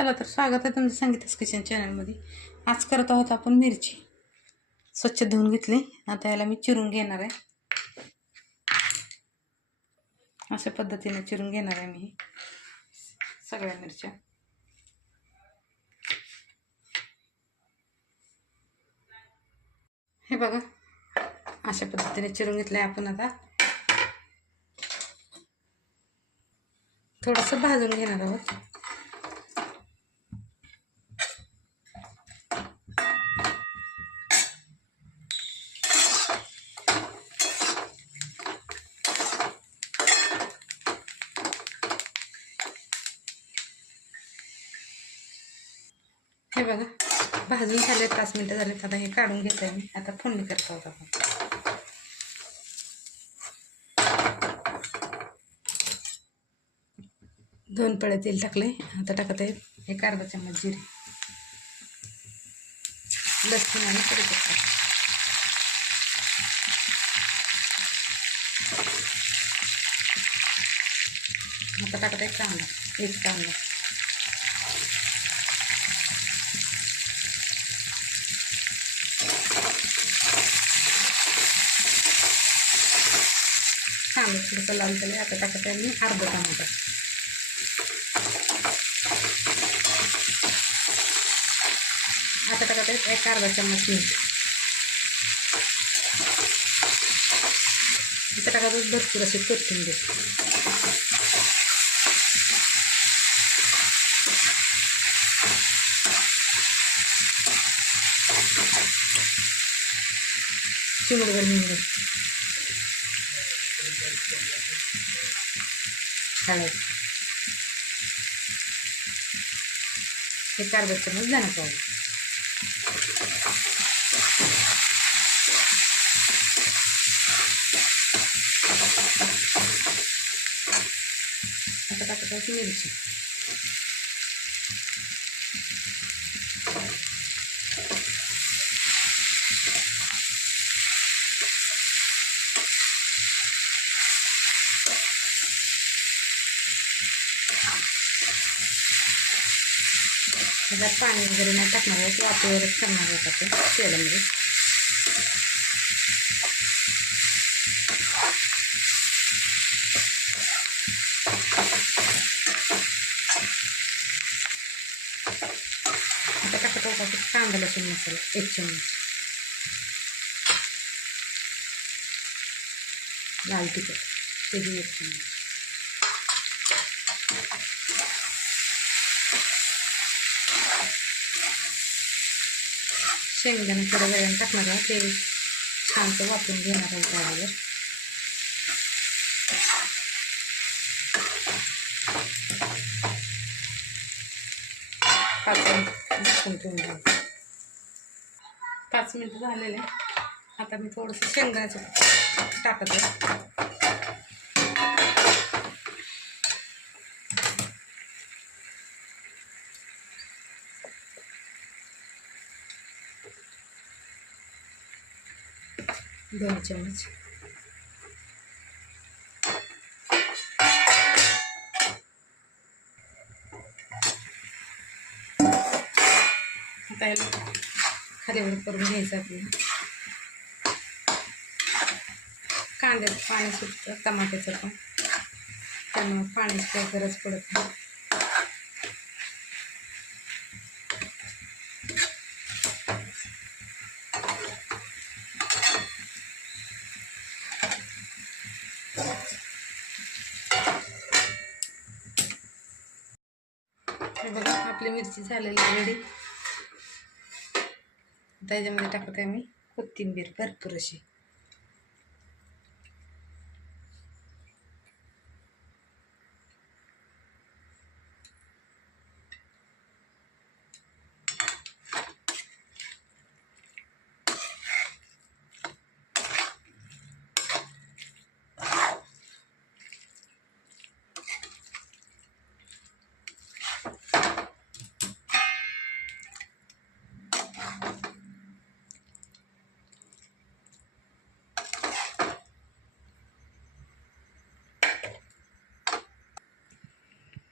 चला तर स्वागत आहे तुमचं संगीतास किचन चॅनलमध्ये आज करत आहोत आपण मिरची. स्वच्छ धुवून घेतली. आता याला मी चिरून घेणार आहे. अशा पद्धतीने चिरून घेणार आहे मी सगळ्या मिरच्या. हे बघा. अशा पद्धतीने चिरून घेतलं आहे आपण आता. थोडंसं भाजून घेणार आहोत. हे बघा. भाजून झाले पाच मिनटं झाले. आता हे काढून घेत आहे मी. आता फोडणी करतो आहोत आपण. दोन पळे तेल टाकले आता टाकत आहे एक अर्धा चम्मच जिरे. लसूण आणि कढीपत्ता आता टाकत आहे कांदा. एक कांदा. कांदा थोडंसं लाल झाले आता टाकत आहे मी अर्धा टमाटर. आता टाकत आहे एक अर्धा चम्मच मीठ. इथं टाकत भरपूर असे कोथिंबीर. चिमडभर हिंग हळद एक अर्धा चम्मच धना पावडर आता टाकत आहे मिरची त्याच्यात पाणी वगैरे नाही टाकणार आहे वाफेवरच करणार होता आपण तेलामध्ये. आता टाकत आहोत कांदा लसूण मसाला एक चमच लाल तिखट तेही एक चमच शेंगदाणे थोड्या वेळाने टाकणार आहे. ते छानसं वापरून घेणार आहे त्यावर पाच मिनिट पाच मिनिटं झालेले. आता मी थोडंसं शेंगदाण्याचं टाकत. आहे दोन चम्मच. आता खालीवर करून घ्यायचं आपल्याला. कांद्याचं पाणी सुटतं टमाट्याचं पण. त्यामुळे पाण्याची काही गरज पडत नाही. बघा आपली मिरची झालेली रेडी त्याच्यामध्ये टाकत आहे मी कोथिंबीर भरपूर अशी.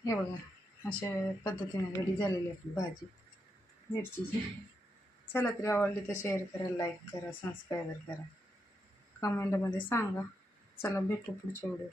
हे बघा अशा पद्धतीने रेडी झालेली आपली भाजी मिरचीची. चला तरी आवडली तर शेअर करा लाईक करा सबस्क्राईबर करा. कमेंटमध्ये सांगा. चला भेटू पुढच्या व्हिडिओ